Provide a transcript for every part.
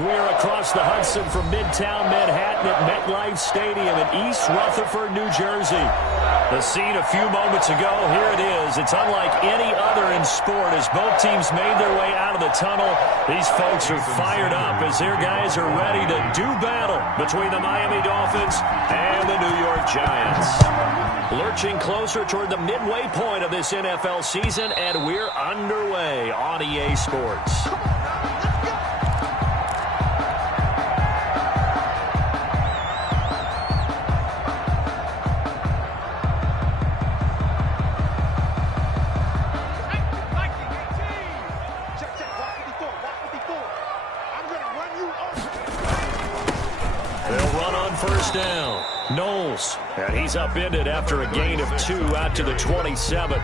We're across the Hudson from Midtown Manhattan at MetLife Stadium in East Rutherford, New Jersey. The scene a few moments ago, here it is. It's unlike any other in sport as both teams made their way out of the tunnel. These folks are fired up as their guys are ready to do battle between the Miami Dolphins and the New York Giants. Lurching closer toward the midway point of this NFL season, and we're underway on EA Sports. First down. Knowles. And he's upended after a gain of 2 out to the 27.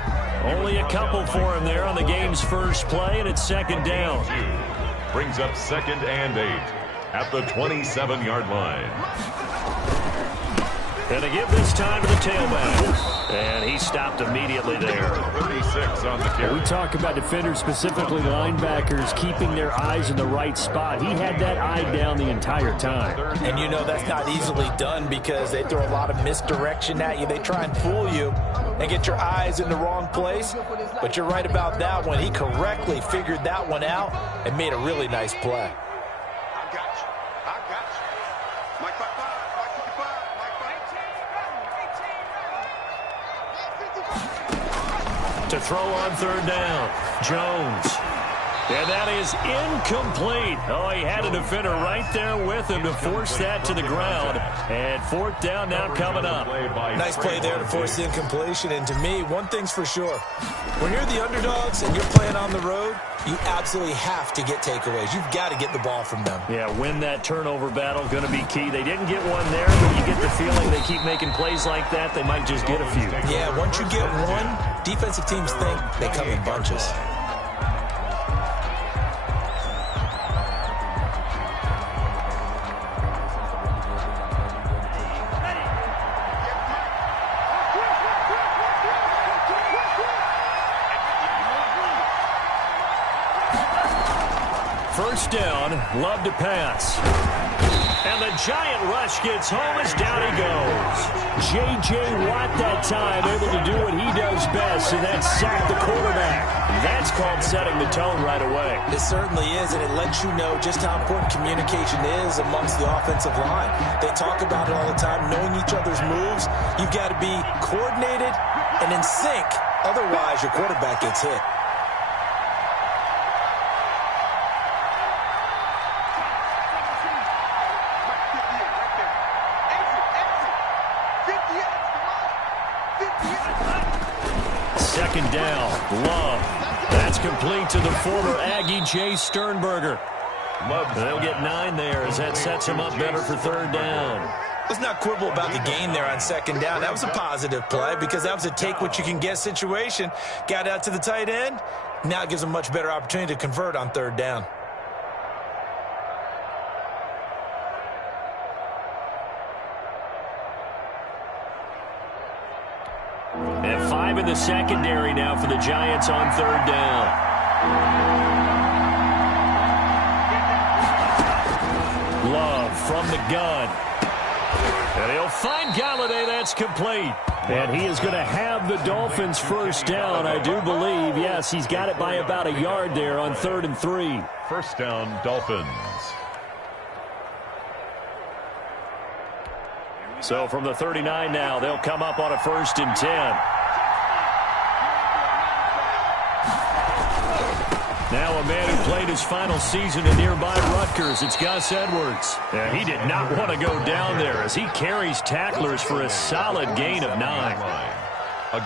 Only a couple for him there on the game's first play, and it's second down. Brings up 2nd and 8 at the 27-yard line. And they give this time to the tailback. And he stopped immediately there. 36 on the carry. We talk about defenders, specifically linebackers, keeping their eyes in the right spot. He had that eye down the entire time. And you know that's not easily done because they throw a lot of misdirection at you. They try and fool you and get your eyes in the wrong place. But you're right about that one. He correctly figured that one out and made a really nice play. To throw on third down, Jones. And that is incomplete. Oh, he had a defender right there with him to force that to the ground. And fourth down now coming up. Nice play there to force the incompletion. And to me, one thing's for sure. When you're the underdogs and you're playing on the road, you absolutely have to get takeaways. You've got to get the ball from them. Yeah, win that turnover battle, going to be key. They didn't get one there, but you get the feeling they keep making plays like that, they might just get a few. Yeah, once you get one, defensive teams think they come in bunches. First down, Love to pass. And the giant rush gets home as down he goes. J.J. Watt that time able to do what he does best, and that's sack the quarterback. That's called setting the tone right away. It certainly is, and it lets you know just how important communication is amongst the offensive line. They talk about it all the time, knowing each other's moves. You've got to be coordinated and in sync. Otherwise, your quarterback gets hit. Second down, Love. That's complete to the former Aggie Jay Sternberger. They'll get 9 there as that sets him up better for third down. Let's not quibble about the gain there on second down. That was a positive play because that was a take-what-you-can-get situation. Got out to the tight end. Now it gives them a much better opportunity to convert on third down. And 5 in the secondary now for the Giants on third down. Love from the gun. And he'll find Galladay. That's complete. And he is going to have the Dolphins first down, I do believe. Yes, he's got it by about a yard there on 3rd and 3. First down, Dolphins. So from the 39 now, they'll come up on a 1st and 10. Now a man who played his final season in nearby Rutgers, it's Gus Edwards. And he did not want to go down there as he carries tacklers for a solid gain of 9.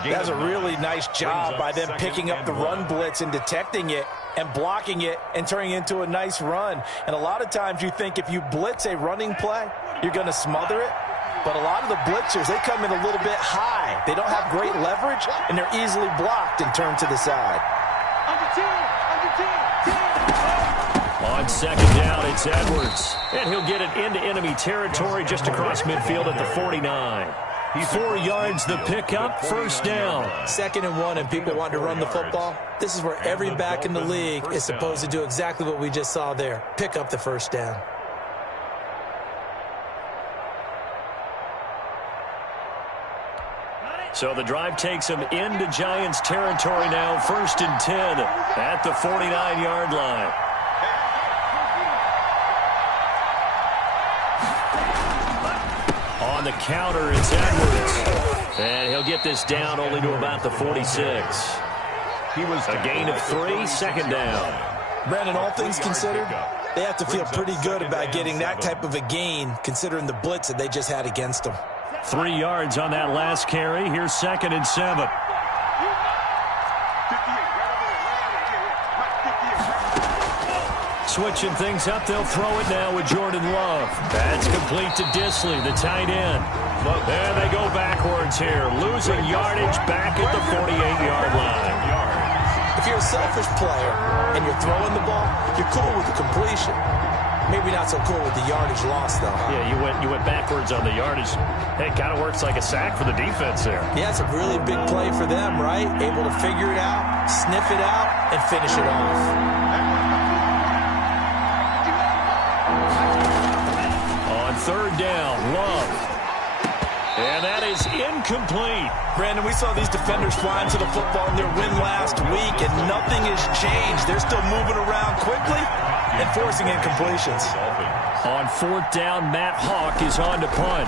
That's a really nice job by them picking up the run blitz and detecting it and blocking it and turning it into a nice run. And a lot of times you think if you blitz a running play, you're going to smother it. But a lot of the blitzers, they come in a little bit high. They don't have great leverage, and they're easily blocked and turned to the side. On second down, it's Edwards. And he'll get it into enemy territory just across midfield at the 49. 4 yards the pickup, first down. 2nd and 1, and people want to run the football. This is where every back in the league is supposed to do exactly what we just saw there. Pick up the first down. So the drive takes them into Giants territory now, 1st and 10 at the 49-yard line. On the counter, it's Edwards. And he'll get this down only to about the 46. He was a gain of 3, 2nd down. Brandon, all things considered, they have to feel pretty good about getting that type of a gain, considering the blitz that they just had against them. 3 yards on that last carry. Here's 2nd and 7. Switching things up, they'll throw it now with Jordan Love. That's complete to Disley, the tight end. And they go backwards here, losing yardage back at the 48-yard line. If you're a selfish player and you're throwing the ball, you're cool with the completion. Maybe not so cool with the yardage loss, though. Huh? Yeah, you went backwards on the yardage. Hey, it kind of works like a sack for the defense there. Yeah, it's a really big play for them, right? Able to figure it out, sniff it out, and finish it off. On 3rd down, Love. And that is incomplete. Brandon, we saw these defenders flying to the football in their win last week, and nothing has changed. They're still moving around quickly and forcing incompletions. On 4th down, Matt Hawk is on to punt.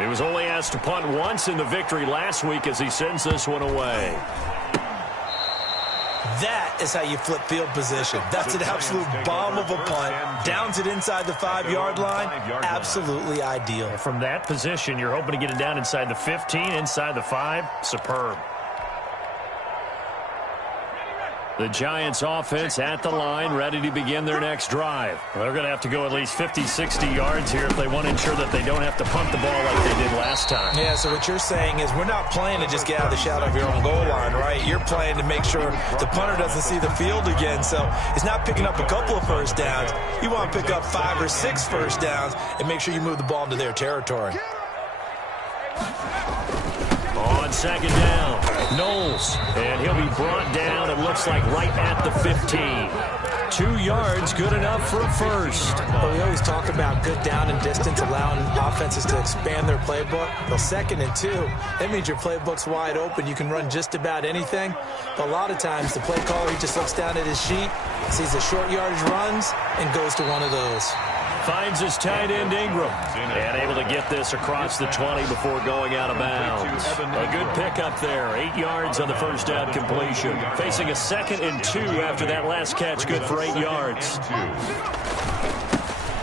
He was only asked to punt once in the victory last week as he sends this one away. That is how you flip field position. That's an absolute bomb of a punt. Downs it inside the 5-yard line. Absolutely ideal. From that position, you're hoping to get it down inside the 15, inside the 5. Superb. The Giants offense at the line, ready to begin their next drive. Well, they're going to have to go at least 50, 60 yards here if they want to ensure that they don't have to punt the ball like they did last time. Yeah, so what you're saying is we're not playing to just get out of the shadow of your own goal line, right? You're playing to make sure the punter doesn't see the field again. So it's not picking up a couple of first downs. You want to pick up 5 or 6 first downs and make sure you move the ball into their territory. On 2nd down, Knowles, and he'll be brought down, it looks like right at the 15. 2 yards, good enough for a first. Well, we always talk about good down and distance, allowing offenses to expand their playbook. Well, 2nd and 2, that means your playbook's wide open. You can run just about anything. But a lot of times, the play caller, he just looks down at his sheet, sees the short yardage runs, and goes to one of those. Finds his tight end Ingram, and able to get this across the 20 before going out of bounds. A good pickup there, 8 yards on the first down completion. Facing a 2nd and 2 after that last catch, good for 8 yards.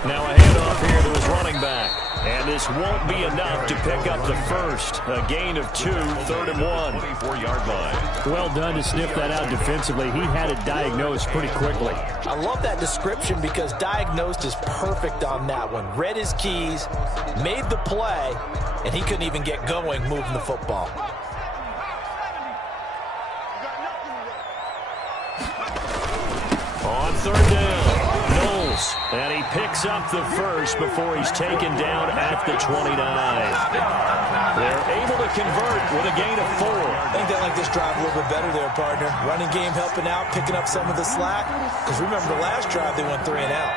Now a handoff here to his running back. And this won't be enough to pick up the first. A gain of 2, 3rd and 1. 24-yard line. Well done to sniff that out defensively. He had it diagnosed pretty quickly. I love that description because diagnosed is perfect on that one. Read his keys, made the play, and he couldn't even get going moving the football. On 3rd down. And he picks up the first before he's taken down at the 29. They're able to convert with a gain of 4. I think they like this drive a little bit better there, partner. Running game helping out, picking up some of the slack. Because remember, the last drive, they went 3 and out.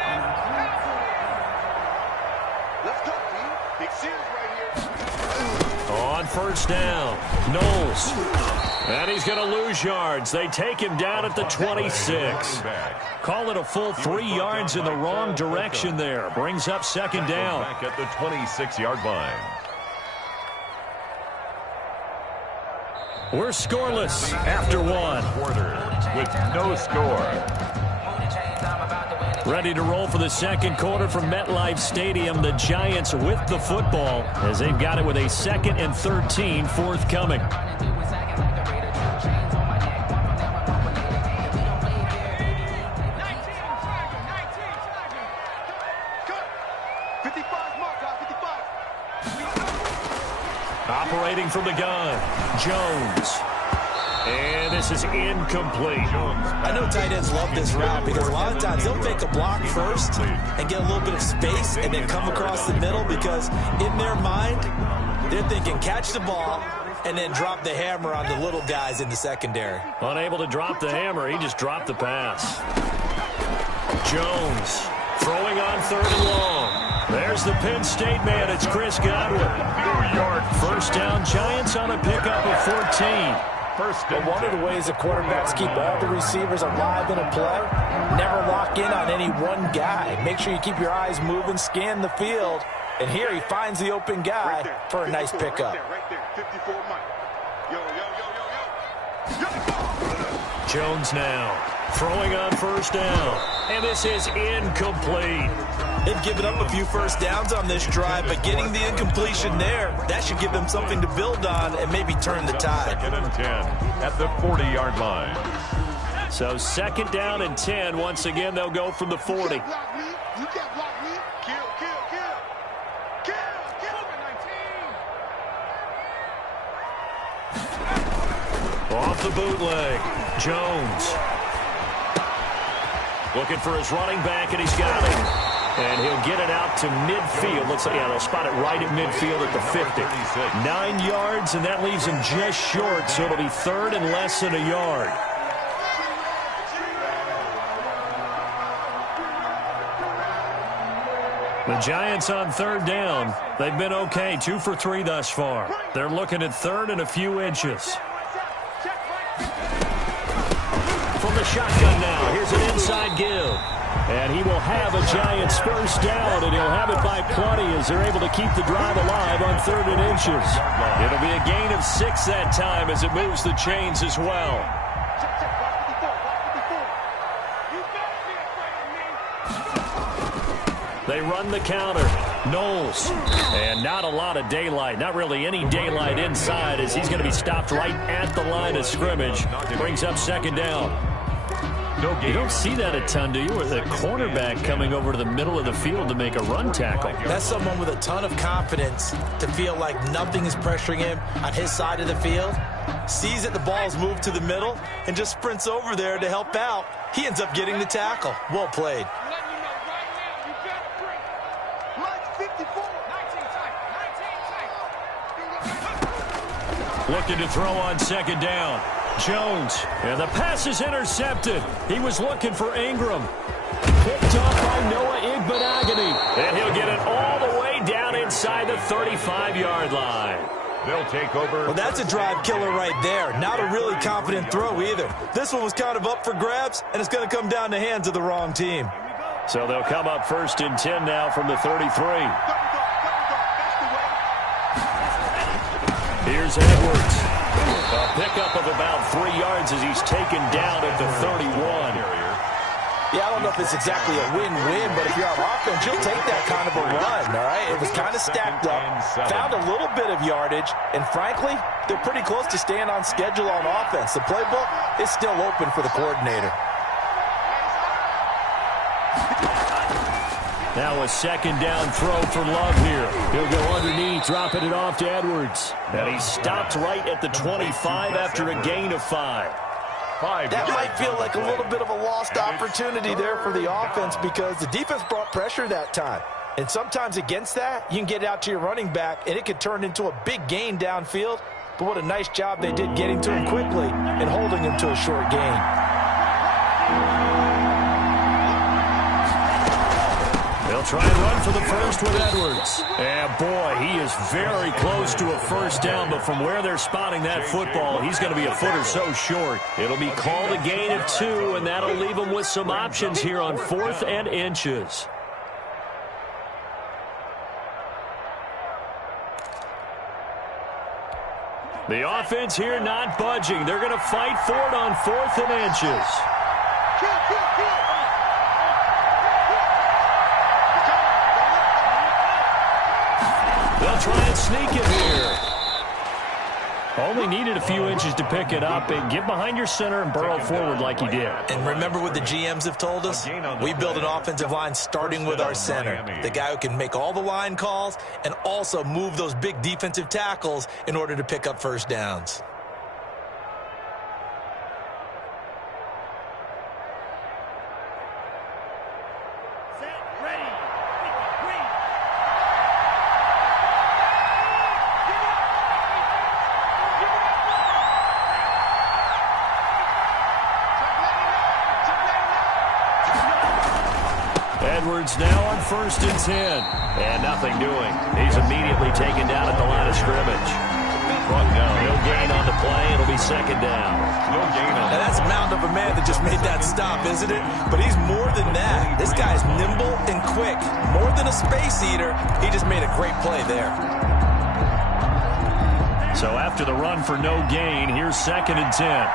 Let's go, team. Big series right here. On 1st down, Knowles. And he's going to lose yards. They take him down at the 26. Call it a full 3 yards in the wrong direction there. Brings up 2nd down. Back at the 26-yard line. We're scoreless after 1. Quarter with no score. Ready to roll for the 2nd quarter from MetLife Stadium. The Giants with the football as they've got it with a 2nd and 13 forthcoming. Operating from the gun, Jones. And this is incomplete. I know tight ends love this route because a lot of times they'll make a block first and get a little bit of space and then come across the middle because in their mind, They're thinking catch the ball and then drop the hammer on the little guys in the secondary. Unable to drop the hammer, he just dropped the pass. Jones throwing on 3rd and long. There's the Penn State man. It's Chris Godwin. New York. First down, Giants on a pickup of 14. But one of the ways the quarterbacks keep all the receivers alive in a play, never lock in on any one guy. Make sure you keep your eyes moving, scan the field. And here he finds the open guy for a nice pickup. Right there, 54 Mike. Yo. Jones now throwing on 1st down. And this is incomplete. They've given up a few first downs on this drive, but getting the incompletion there, that should give them something to build on and maybe turn the tide. 2nd and 10 at the 40-yard line. So 2nd down and 10. Once again, they'll go from the 40. You can't block me. Kill. Off the bootleg. Jones. Looking for his running back, and he's got him. And he'll get it out to midfield. Looks like, yeah, they'll spot it right at midfield at the 50. 9 yards, and that leaves him just short, so it'll be 3rd and less than a yard. The Giants on 3rd down. They've been okay, 2 for 3 thus far. They're looking at 3rd and a few inches. From the shotgun now, here's an inside give. And he will have a Giants first down, and he'll have it by plenty as they're able to keep the drive alive on 3rd and inches. It'll be a gain of 6 that time as it moves the chains as well. They run the counter. Knowles. And not a lot of daylight. Not really any daylight inside as he's going to be stopped right at the line of scrimmage. Brings up 2nd down. You don't see that a ton, do you? With a cornerback coming over to the middle of the field to make a run tackle. That's someone with a ton of confidence to feel like nothing is pressuring him on his side of the field. Sees that the ball's moved to the middle and just sprints over there to help out. He ends up getting the tackle. Well played. Looking to throw on 2nd down. Jones, and the pass is intercepted. He was looking for Ingram. Picked off by Noah Igbenogany. And he'll get it all the way down inside the 35-yard line. They'll take over. Well, that's a drive killer right there. Not a really confident throw either. This one was kind of up for grabs, and it's going to come down the hands of the wrong team. So they'll come up 1st and 10 now from the 33. Here's Edwards. A pickup of about 3 yards as he's taken down at the 31. Yeah, I don't know if it's exactly a win-win, but if you're on offense, you'll take that kind of a run, all right? It was kind of stacked up, found a little bit of yardage, and frankly, they're pretty close to staying on schedule on offense. The playbook is still open for the coordinator. Now a 2nd down throw for Love here. He'll go underneath, dropping it off to Edwards. And he's stopped right at the 25 after a gain of 5. That might feel like a little bit of a lost opportunity there for the offense because the defense brought pressure that time. And sometimes against that, you can get it out to your running back, and it could turn into a big gain downfield. But what a nice job they did getting to him quickly and holding him to a short gain. They'll try and run for the first with Edwards. And boy, he is very close to a first down, but from where they're spotting that football, he's going to be a foot or so short. It'll be called a gain of 2, and that'll leave him with some options here on 4th and inches. The offense here not budging. They're going to fight for it on 4th and inches. They'll try and sneak it here. Only needed a few inches to pick it up and get behind your center and burrow forward like he did. And remember what the GMs have told us? We build an offensive line starting with our center. The guy who can make all the line calls and also move those big defensive tackles in order to pick up first downs. Edwards now on 1st and 10. And nothing doing. He's immediately taken down at the line of scrimmage. No gain on the play. It'll be 2nd down. Now that's a mountain of a man that just made that stop, isn't it? But he's more than that. This guy's nimble and quick. More than a space eater, he just made a great play there. So after the run for no gain, here's 2nd and 10.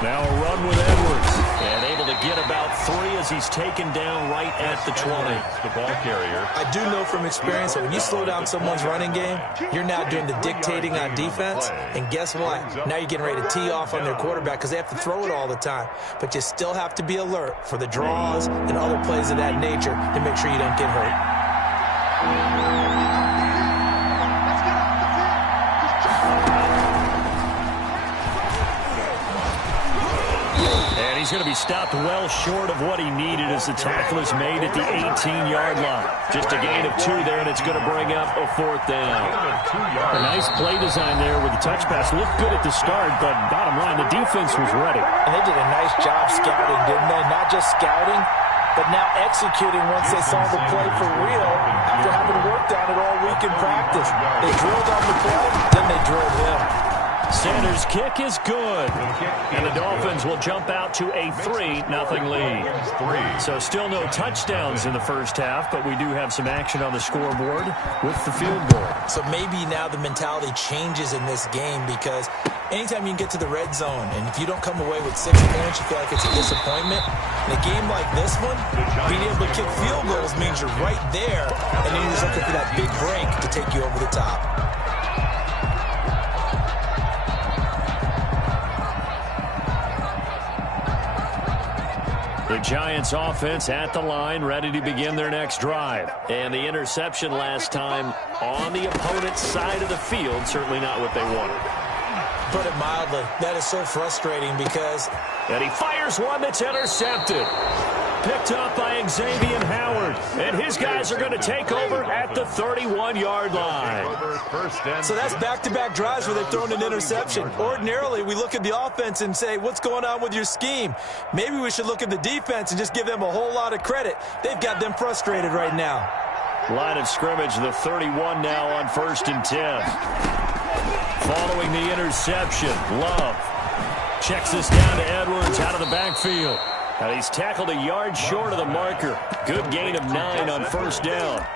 Now a run with Edwards. And able to get about 3 as he's taken down right at the 20. The ball carrier. I do know from experience that when you slow down someone's running game, you're now doing the dictating on defense. And guess what? Now you're getting ready to tee off on their quarterback because they have to throw it all the time. But you still have to be alert for the draws and other plays of that nature to make sure you don't get hurt. He's going to be stopped well short of what he needed as the tackle is made at the 18-yard line. Just a gain of 2 there, and it's going to bring up a 4th down. A nice play design there with the touch pass. Looked good at the start, but bottom line, the defense was ready. And they did a nice job scouting, didn't they? Not just scouting, but now executing once they saw the play for real after having worked on it all week in practice. They drilled on the play, then they drilled him. Sanders' kick is good. And the Dolphins will jump out to a 3-0 lead. So still no touchdowns in the first half, but we do have some action on the scoreboard with the field goal. So maybe now the mentality changes in this game because anytime you can get to the red zone, and if you don't come away with 6 points, you feel like it's a disappointment. In a game like this one, being able to kick field goals means you're right there, and then you're just looking for that big break to take you over the top. The Giants offense at the line, ready to begin their next drive. And the interception last time on the opponent's side of the field, certainly not what they wanted. Put it mildly, that is so frustrating because... And he fires one that's intercepted. Picked up by Xavier Howard. And his guys are going to take over at the 31-yard line. So that's back-to-back drives where they've thrown an interception. Ordinarily, we look at the offense and say, what's going on with your scheme? Maybe we should look at the defense and just give them a whole lot of credit. They've got them frustrated right now. Line of scrimmage, the 31 now on 1st and 10. Following the interception, Love checks this down to Edwards out of the backfield. And he's tackled a yard short of the marker. Good gain of 9 on 1st down.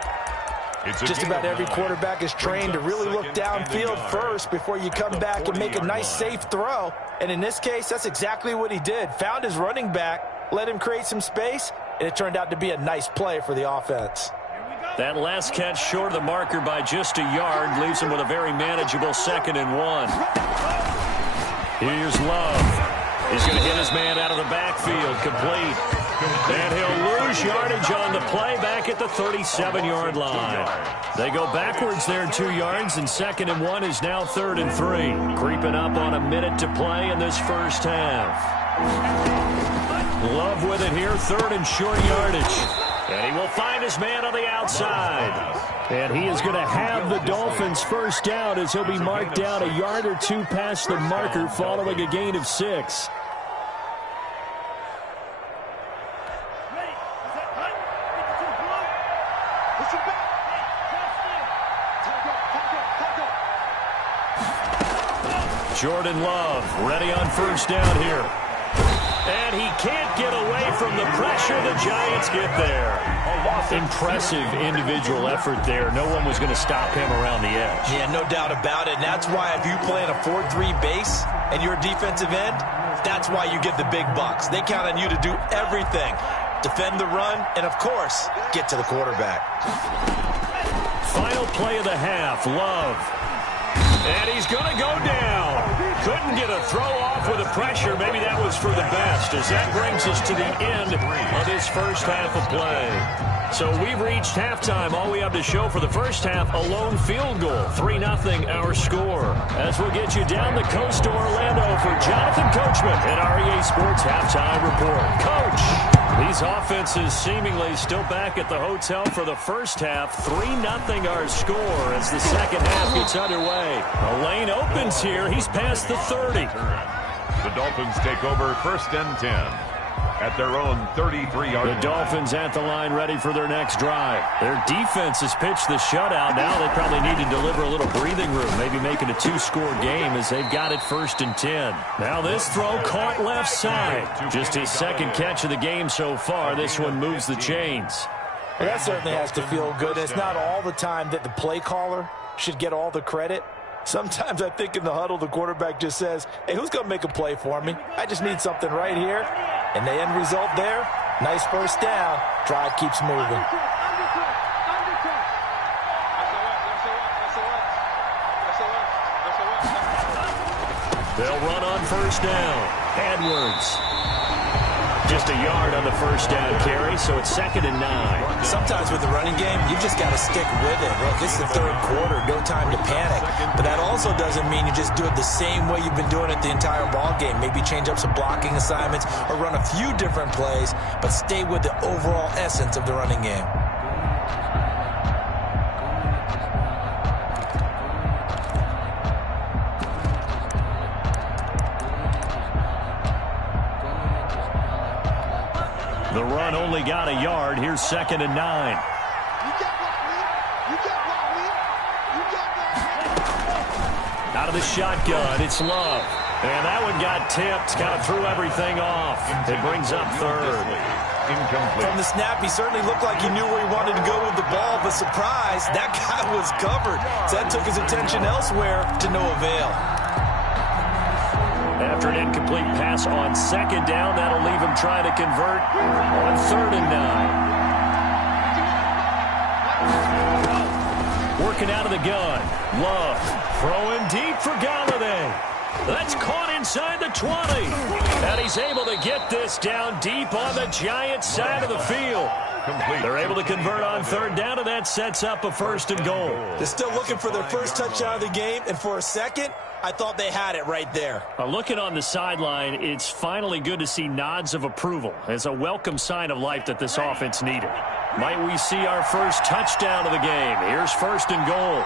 Just about every quarterback is trained to really look downfield first before you come back and make a nice, safe throw. And in this case, that's exactly what he did. Found his running back, let him create some space, and it turned out to be a nice play for the offense. That last catch short of the marker by just a yard leaves him with a very manageable 2nd and 1. Here's Love. He's going to hit his man out of the backfield, complete. And he'll lose yardage on the play back at the 37-yard line. They go backwards there 2 yards, and 2nd and 1 is now 3rd and 3. Creeping up on a minute to play in this first half. Love with it here, 3rd and short yardage. And he will find his man on the outside. And he is going to have the Dolphins first down as he'll be marked down a yard or 2 past the marker following a gain of 6. Jordan Love ready on 1st down here. And he can't get away from the pressure. The Giants get there. Impressive individual effort there. No one was going to stop him around the edge. Yeah, no doubt about it. And that's why if you play in a 4-3 base and you're a defensive end, that's why you get the big bucks. They count on you to do everything. Defend the run and, of course, get to the quarterback. Final play of the half. Love. And he's going to go down. Couldn't get a throw off with the pressure. Maybe that was for the best, as that brings us to the end of this first half of play. So we've reached halftime. All we have to show for the first half, a lone field goal. 3-0 our score. As we'll get you down the coast to Orlando for Jonathan Coachman at REA Sports Halftime Report. Coach, these offenses seemingly still back at the hotel for the first half. 3-0 our score as the second half gets underway. The lane opens here. He's past the 30. The Dolphins take over 1st and 10 at their own 33-yard line. The Dolphins at the line ready for their next drive. Their defense has pitched the shutout. Now they probably need to deliver a little breathing room, maybe make it a 2-score game as they've got it 1st and 10. Now this throw caught left side. Just his second catch of the game so far. This one moves the chains. Well, that certainly has to feel good. It's not all the time that the play caller should get all the credit. Sometimes I think in the huddle, the quarterback just says, hey, who's going to make a play for me? I just need something right here. And the end result there, nice first down. Drive keeps moving. They'll run on 1st down. Edwards. Just a yard on the 1st down carry, so it's 2nd and 9. Sometimes with the running game, you've just got to stick with it. Look, this is the 3rd quarter, no time to panic. But that also doesn't mean you just do it the same way you've been doing it the entire ball game. Maybe change up some blocking assignments or run a few different plays, but stay with the overall essence of the running game. The run only got a yard. Here's 2nd and 9. Out of the shotgun, it's Love. And that one got tipped, kind of threw everything off. It brings up 3rd. Incomplete. From the snap, he certainly looked like he knew where he wanted to go with the ball, but surprise, that guy was covered. So that took his attention elsewhere to no avail. After an incomplete pass on 2nd down, that'll leave him trying to convert on 3rd and 9. Working out of the gun. Love throwing deep for Galladay. That's caught inside the 20. And he's able to get this down deep on the Giants side of the field. They're able to convert on 3rd down, and that sets up a 1st and goal. They're still looking for their first touchdown of the game, and for a second, I thought they had it right there. Looking on the sideline, it's finally good to see nods of approval. It's a welcome sign of life that this offense needed. Might we see our first touchdown of the game? Here's 1st and goal.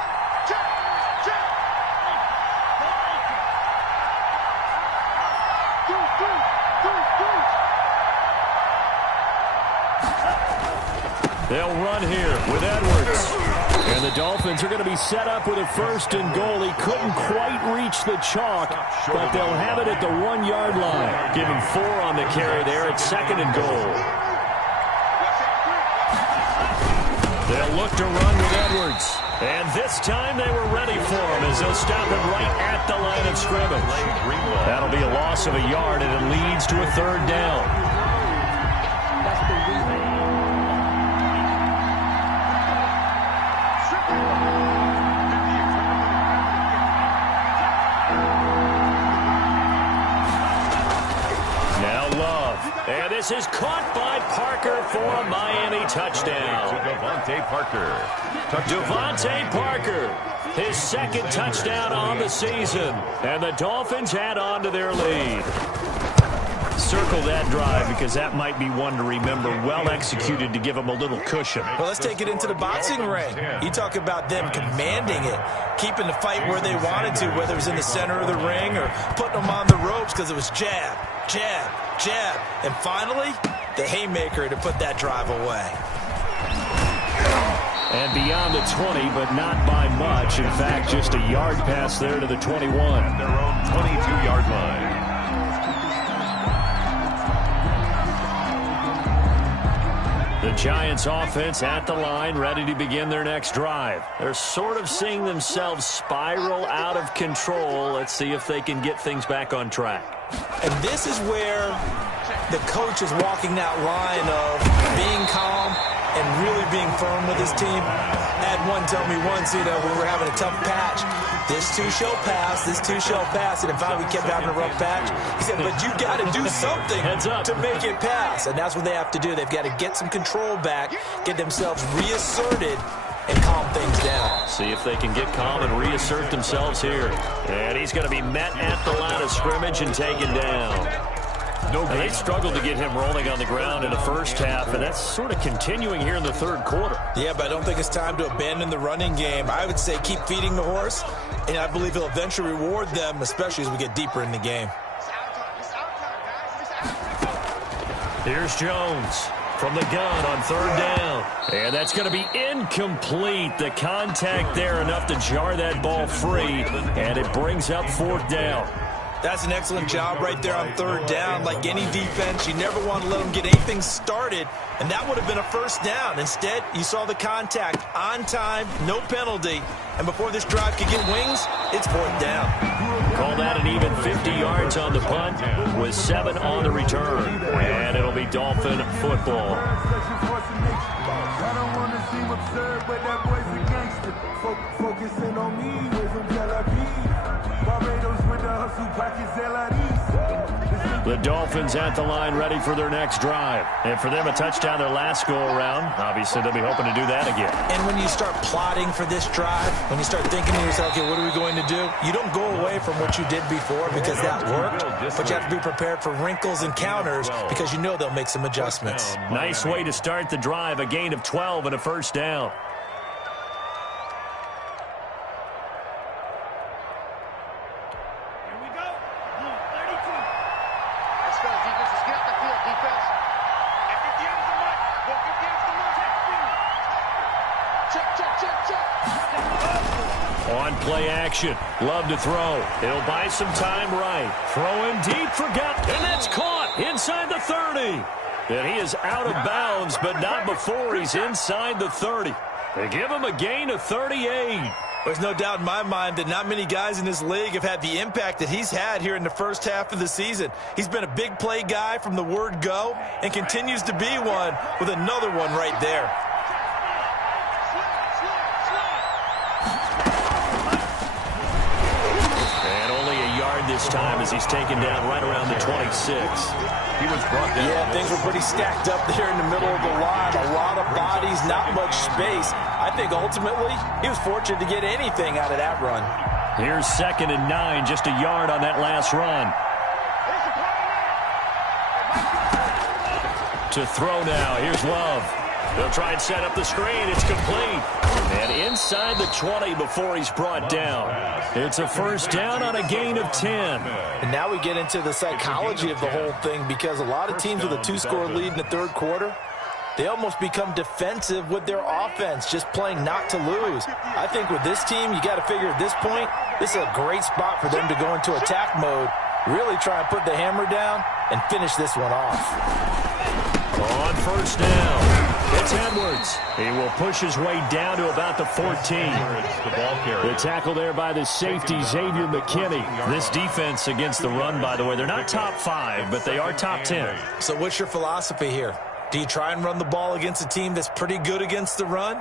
They'll run here with Edwards. And the Dolphins are going to be set up with a 1st and goal. He couldn't quite reach the chalk, but they'll have it at the 1-yard line. Give him 4 on the carry there at 2nd and goal. They'll look to run with Edwards. And this time they were ready for him as they'll stop him right at the line of scrimmage. That'll be a loss of a yard, and it leads to a 3rd down. And this is caught by Parker for a Miami touchdown. Devontae Parker. Devontae Parker, his 2nd touchdown on the season. And the Dolphins add on to their lead. Circle that drive because that might be one to remember. Well executed to give them a little cushion. Well, let's take it into the boxing ring. You talk about them commanding it, keeping the fight where they wanted to, whether it was in the center of the ring or putting them on the ropes because it was jab, jab, jab. And finally, the haymaker to put that drive away. And beyond the 20, but not by much. In fact, just a yard pass there to the 21. At their own 22-yard line. The Giants offense at the line, ready to begin their next drive. They're sort of seeing themselves spiral out of control. Let's see if they can get things back on track. And this is where the coach is walking that line of being calm and really being firm with his team. I had one tell me once, when we were having a tough patch, this too shall pass, this too shall pass. And in fact, we kept having a rough patch. He said, but you got to do something to make it pass. And that's what they have to do. They've got to get some control back, get themselves reasserted, and calm things down. See if they can get calm and reassert themselves here. And he's going to be met at the line of scrimmage and taken down. They struggled to get him rolling on the ground in the first half, and that's sort of continuing here in the 3rd quarter. Yeah, but I don't think it's time to abandon the running game. I would say keep feeding the horse, and I believe he'll eventually reward them, especially as we get deeper in the game. Here's Jones from the gun on third down. And that's going to be incomplete. The contact there enough to jar that ball free, and it brings up fourth down. That's an excellent job right there on third down. Like any defense, you never want to let them get anything started, and that would have been a first down. Instead, you saw the contact on time, no penalty, and before this drive could get wings, it's fourth down. Call that an even 50 yards on the punt with 7 on the return, and it'll be Dolphin football. Focusing on me with some Tel Aviv. Barbados with the hustle pockets, The Dolphins at the line ready for their next drive. And for them, a touchdown their last go-around. Obviously, they'll be hoping to do that again. And when you start plotting for this drive, when you start thinking to yourself, okay, what are we going to do? You don't go away from what you did before because that worked, but you have to be prepared for wrinkles and counters because you know they'll make some adjustments. Nice way to start the drive, a gain of 12 and a first down. On play action. Love to throw. It'll buy some time right. Throwing deep for Gap. And that's caught inside the 30. And he is out of bounds, but not before he's inside the 30. They give him a gain of 38. There's no doubt in my mind that not many guys in this league have had the impact that he's had here in the first half of the season. He's been a big play guy from the word go and continues to be one with another one right there. This time as he's taken down right around the 26. He was brought down. Yeah, things were pretty stacked up there in the middle of the line. A lot of bodies, not much space. I think ultimately he was fortunate to get anything out of that run. Here's 2nd and 9, just a yard on that last run. To throw now, here's Love. They'll try and set up the screen. It's complete. And inside the 20 before he's brought down. It's a first down on a gain of 10. And now we get into the psychology of the whole thing because a lot of teams with a 2-score lead in the third quarter, they almost become defensive with their offense, just playing not to lose. I think with this team, you got to figure at this point, this is a great spot for them to go into attack mode, really try and put the hammer down and finish this one off. On first down. It's Edwards. He will push his way down to about the 14. The tackle there by the safety, Xavier McKinney. This defense against the run, by the way, they're not top 5, but they are top 10. So what's your philosophy here? Do you try and run the ball against a team that's pretty good against the run?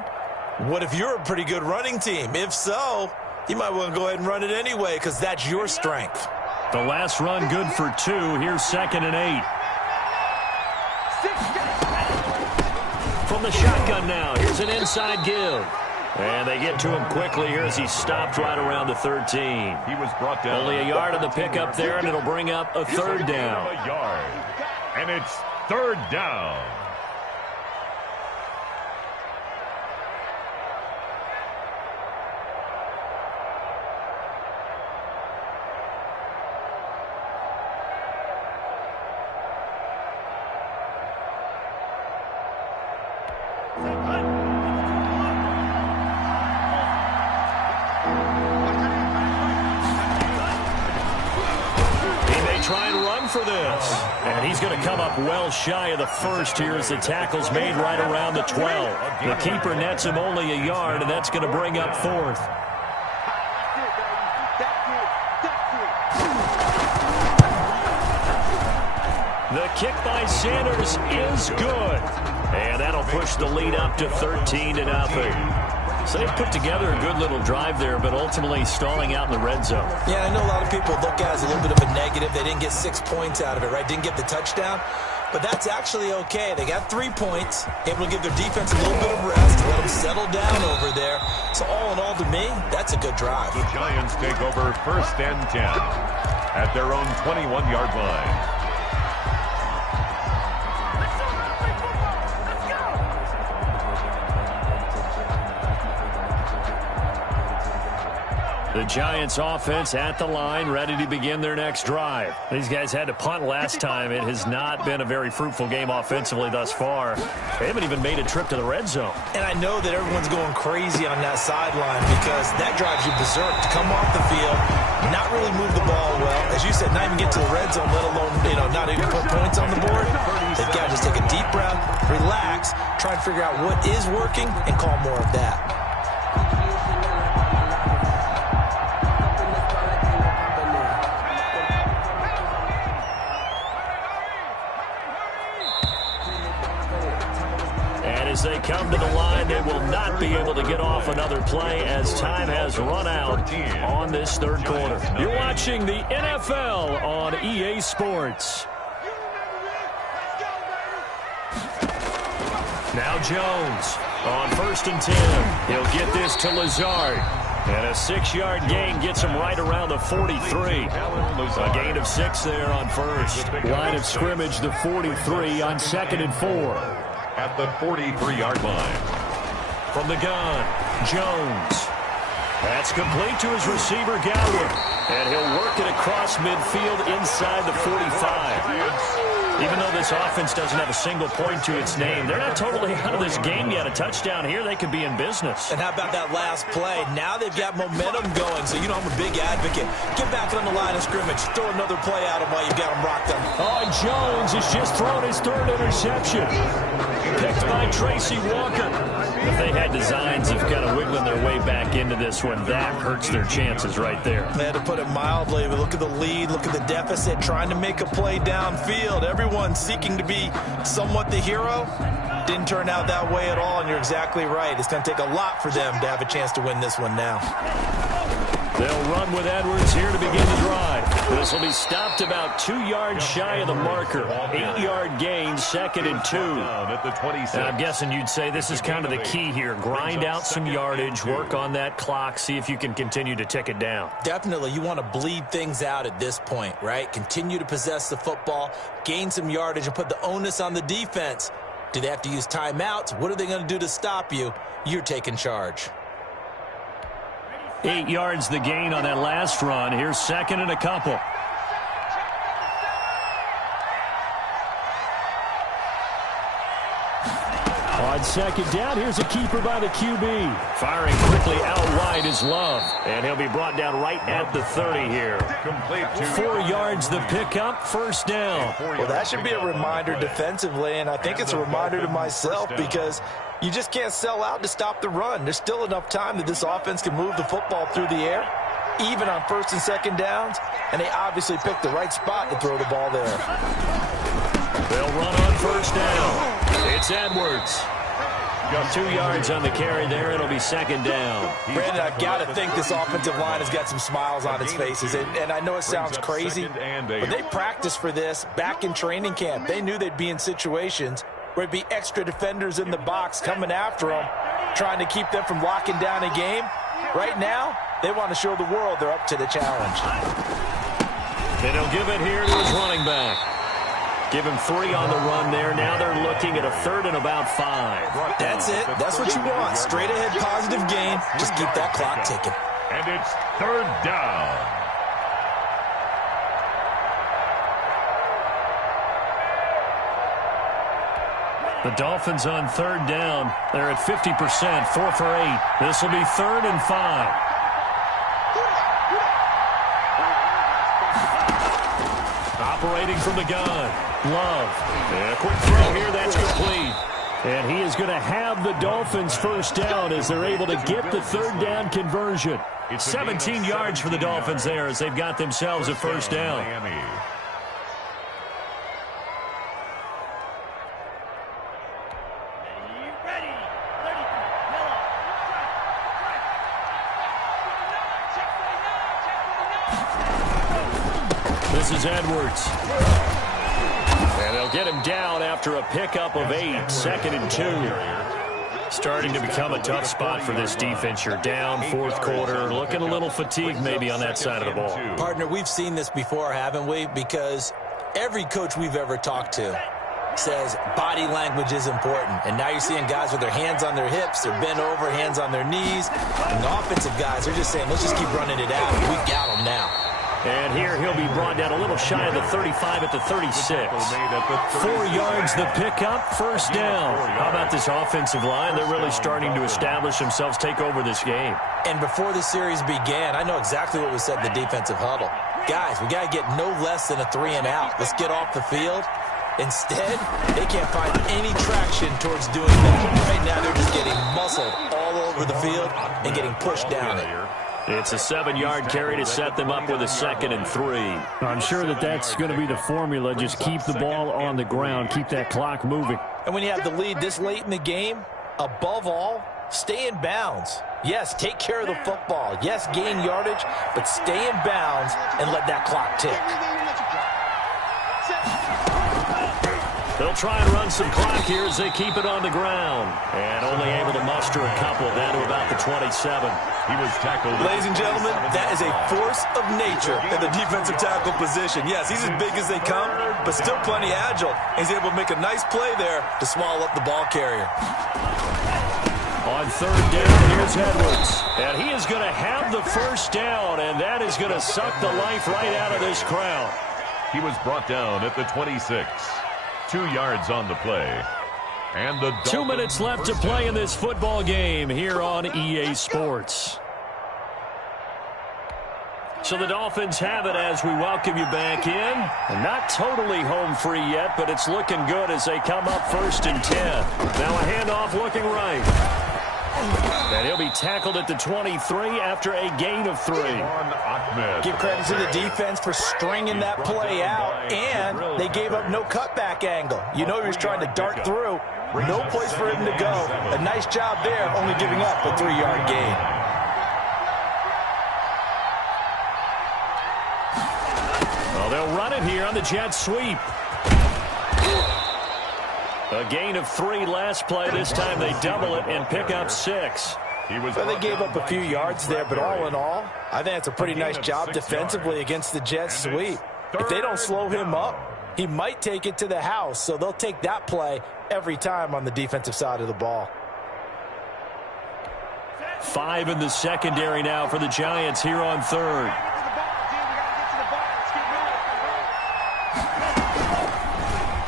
What if you're a pretty good running team? If so, you might want to go ahead and run it anyway because that's your strength. The last run good for 2. Here's 2nd and 8. From the shotgun now, here's an inside give. And they get to him quickly here as he stopped right around the 13. He was brought down. Only a yard on the pickup there, and it'll bring up a third down. A yard. And it's third down. Try and run for this. And he's going to come up well shy of the first here as the tackle's made right around the 12. The keeper nets him only a yard, and that's going to bring up 4th. The kick by Sanders is good. And that'll push the lead up to 13-0. So they've put together a good little drive there, but ultimately stalling out in the red zone. Yeah, I know a lot of people look at it as a little bit of a negative. They didn't get 6 points out of it, right? Didn't get the touchdown. But that's actually okay. They got 3 points, able to give their defense a little bit of rest, let them settle down over there. So all in all, to me, that's a good drive. The Giants take over 1st and 10 at their own 21-yard line. The Giants offense at the line, ready to begin their next drive. These guys had to punt last time. It has not been a very fruitful game offensively thus far. They haven't even made a trip to the red zone. And I know that everyone's going crazy on that sideline because that drives you berserk to come off the field, not really move the ball well. As you said, not even get to the red zone, let alone, not even put points on the board. They've got to just take a deep breath, relax, try and figure out what is working, and call more of that. As they come to the line, they will not be able to get off another play as time has run out on this third quarter. You're watching the NFL on EA Sports. Now Jones on 1st and 10. He'll get this to Lazard. And a 6-yard gain gets him right around the 43. A gain of 6 there on first. Line of scrimmage, the 43 on 2nd and 4. At the 43-yard line. From the gun, Jones. That's complete to his receiver, Gower. And he'll work it across midfield inside the 45. Even though this offense doesn't have a single point to its name, they're not totally out of this game yet. A touchdown here, they could be in business. And how about that last play? Now they've got momentum going, so I'm a big advocate. Get back on the line of scrimmage. Throw another play at them while you've got them rocked up. Oh, and Jones has just thrown his 3rd interception. Picked by Tracy Walker. If they had designs of kind of wiggling their way back into this one, that hurts their chances right there. They had to put it mildly, but look at the lead, look at the deficit, trying to make a play downfield. Everyone seeking to be somewhat the hero. Didn't turn out that way at all, and you're exactly right. It's going to take a lot for them to have a chance to win this one now. They'll run with Edwards here to begin the drive. This will be stopped about 2 yards shy of the marker. 8-yard gain, 2nd and 2. And I'm guessing you'd say this is kind of the key here. Grind out some yardage, work on that clock, see if you can continue to tick it down. Definitely. You want to bleed things out at this point, right? Continue to possess the football, gain some yardage, and put the onus on the defense. Do they have to use timeouts? What are they going to do to stop you? You're taking charge. 8 yards the gain on that last run. Here's 2nd and a couple. On 2nd down, here's a keeper by the QB. Firing quickly out wide is Love. And he'll be brought down right at the 30 here. 4 yards the pickup, 1st down. Well, that should be a reminder defensively, and I think it's a reminder to myself because you just can't sell out to stop the run. There's still enough time that this offense can move the football through the air, even on 1st and 2nd downs, and they obviously picked the right spot to throw the ball there. They'll run on 1st down. It's Edwards. 2 yards on the carry there. It'll be 2nd down. Brandon, I've got to think this offensive line has got some smiles on its faces. And I know it sounds crazy, but they practiced for this back in training camp. They knew they'd be in situations where it'd be extra defenders in the box coming after them, trying to keep them from locking down a game. Right now, they want to show the world they're up to the challenge. And he'll give it here to his running back. Give him 3 on the run there. Now they're looking at a 3rd and about 5. That's it. That's what you want. Straight ahead positive gain. Just keep that clock ticking. And it's 3rd down. The Dolphins on 3rd down. They're at 50%, 4 for 8. This will be 3rd and 5. Operating from the gun, Love. And a quick throw here, that's complete. And he is going to have the Dolphins 1st down as they're able to get the 3rd down conversion. 17 yards for the Dolphins there as they've got themselves a 1st down. This is Edwards. And they'll get him down after a pickup of 8, 2nd and 2. Starting to become a tough spot for this defense. You're down 4th quarter, looking a little fatigued maybe on that side of the ball. Partner, we've seen this before, haven't we? Because every coach we've ever talked to says body language is important. And now you're seeing guys with their hands on their hips, they're bent over, hands on their knees. And the offensive guys are just saying, let's just keep running it out. We got them now. And here he'll be brought down a little shy of the 35 at the 36. 4 yards the pickup, first down. How about this offensive line? They're really starting to establish themselves, take over this game. And before the series began, I know exactly what was said in the defensive huddle. Guys, we got to get no less than a 3 and out. Let's get off the field. Instead, they can't find any traction towards doing that. Right now, they're just getting muscled all over the field and getting pushed down it. It's a 7-yard carry to set them up with a 2nd and 3. I'm sure that's going to be the formula. Just keep the ball on the ground. Keep that clock moving. And when you have the lead this late in the game, above all, stay in bounds. Yes, take care of the football. Yes, gain yardage, but stay in bounds and let that clock tick. They'll try and run some clock here as they keep it on the ground. And only able to muster a couple down to about the 27. He was tackled. Ladies and gentlemen, that is a force of nature in the defensive tackle position. Yes, he's as big as they come, but still plenty agile. He's able to make a nice play there to swallow up the ball carrier. On 3rd down, here's Edwards. And he is going to have the first down, and that is going to suck the life right out of this crowd. He was brought down at the 26. 2 yards on the play. And the 2 minutes left to play in this football game here on EA Sports. So the Dolphins have it as we welcome you back in. Not totally home free yet, but it's looking good as they come up 1st and 10. Now a handoff looking right. And he'll be tackled at the 23 after a gain of 3. Give credit to the defense for stringing that play out, and they gave up no cutback angle. You know he was trying to dart through. No place for him to go. A nice job there, only giving up a 3-yard gain. Well, they'll run it here on the jet sweep. A gain of 3 last play. This time they double it and pick up 6. Well, they gave up a few yards there, but all in all, I think it's a pretty nice job defensively against the jet sweep. If they don't slow him up, he might take it to the house, so they'll take that play every time on the defensive side of the ball. 5 in the secondary now for the Giants here on 3rd.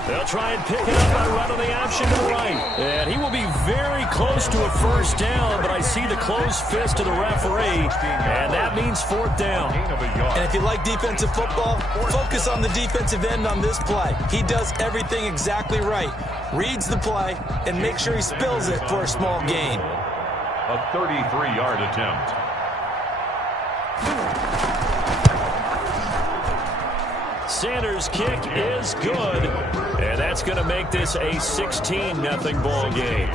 They'll try and pick it up by running the option to the right. And he will be very close to a first down, but I see the closed fist of the referee, and that means 4th down. And if you like defensive football, focus on the defensive end on this play. He does everything exactly right. Reads the play and makes sure he spills it for a small gain. A 33-yard attempt. Sanders' kick is good, and that's going to make this a 16-0 ball game.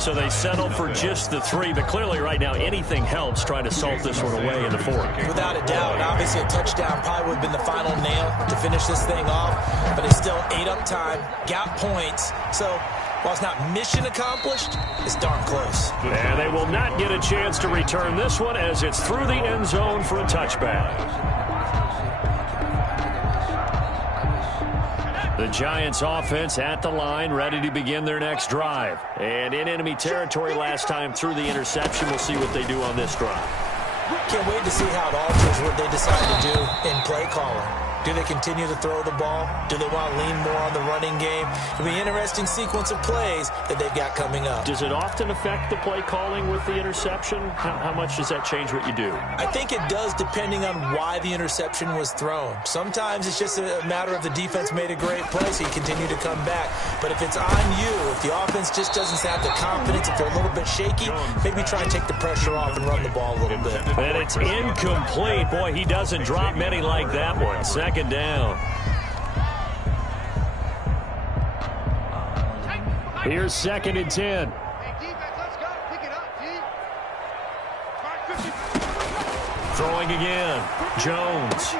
So they settle for just the 3, but clearly right now anything helps trying to salt this one away in the 4th. Without a doubt, obviously a touchdown probably would have been the final nail to finish this thing off, but it's still ate up time, got points, so while it's not mission accomplished, it's darn close. And they will not get a chance to return this one as it's through the end zone for a touchback. The Giants offense at the line, ready to begin their next drive. And in enemy territory last time through the interception. We'll see what they do on this drive. Can't wait to see how it alters what they decide to do in play calling. Do they continue to throw the ball? Do they want to lean more on the running game? It'll be an interesting sequence of plays that they've got coming up. Does it often affect the play calling with the interception? How much does that change what you do? I think it does depending on why the interception was thrown. Sometimes it's just a matter of the defense made a great play, so you continue to come back. But if it's on you, if the offense just doesn't have the confidence, if they're a little bit shaky, maybe try and take the pressure off and run the ball a little bit. And it's incomplete. Boy, he doesn't drop many like that one. Second down. Here's 2nd and 10. Throwing again. Jones.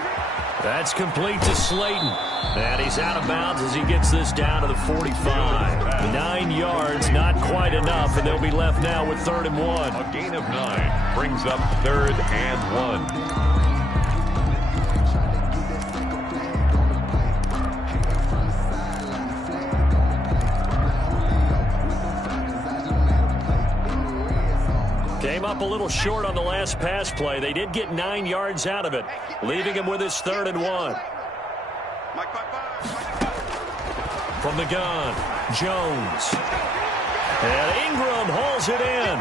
That's complete to Slayton. And he's out of bounds as he gets this down to the 45. 9 yards, not quite enough, and they'll be left now with 3rd and 1. A gain of 9 brings up 3rd and 1. Came up a little short on the last pass play. They did get 9 yards out of it, leaving him with his 3rd and 1. From the gun, Jones. And Ingram hauls it in.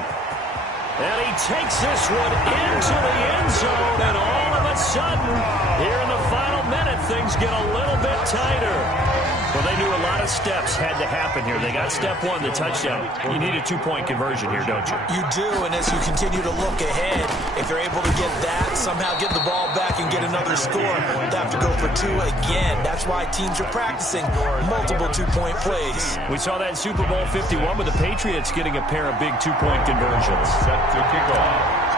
And he takes this one into the end zone. And all of a sudden, here in the final minute, things get a little bit tighter. Well, they knew a lot of steps had to happen here. They got step 1, the touchdown. You need a 2-point conversion here, don't you? You do, and as you continue to look ahead, if they're able to get that, somehow get the ball back and get another score, they have to go for 2 again. That's why teams are practicing multiple 2-point plays. We saw that in Super Bowl 51 with the Patriots getting a pair of big 2-point conversions. Set to kick off.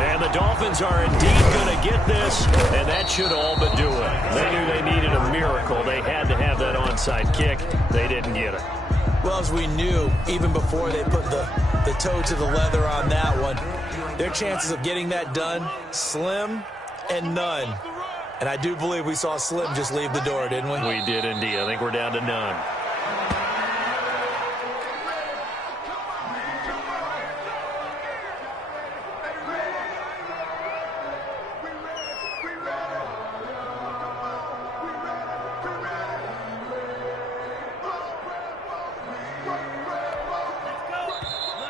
And the Dolphins are indeed going to get this, and that should all but do it. They knew they needed a miracle. They had to have that onside kick. They didn't get it. Well, as we knew, even before they put the toe to the leather on that one, their chances of getting that done, slim and none. And I do believe we saw Slim just leave the door, didn't we? We did indeed. I think we're down to none.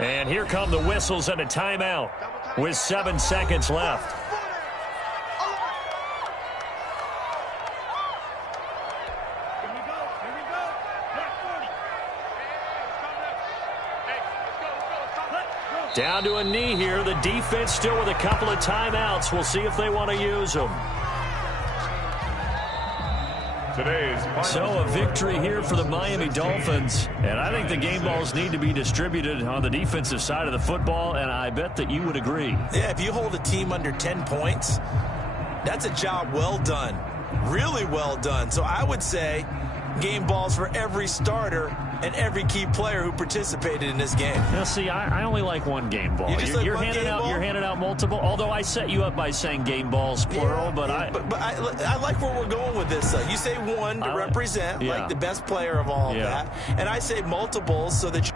And here come the whistles and a timeout with 7 seconds left. Down to a knee here. The defense still with a couple of timeouts. We'll see if they want to use them. So a victory here for the Miami Dolphins. And I think the game balls need to be distributed on the defensive side of the football, and I bet that you would agree. Yeah, if you hold a team under 10 points, that's a job well done. Really well done. So I would say game balls for every starter and every key player who participated in this game. Now, see, I only like one game ball. You're handing out multiple. Although I set you up by saying game balls plural, yeah, but I like where we're going with this. You say one to represent like the best player of all of that, and I say multiples so that you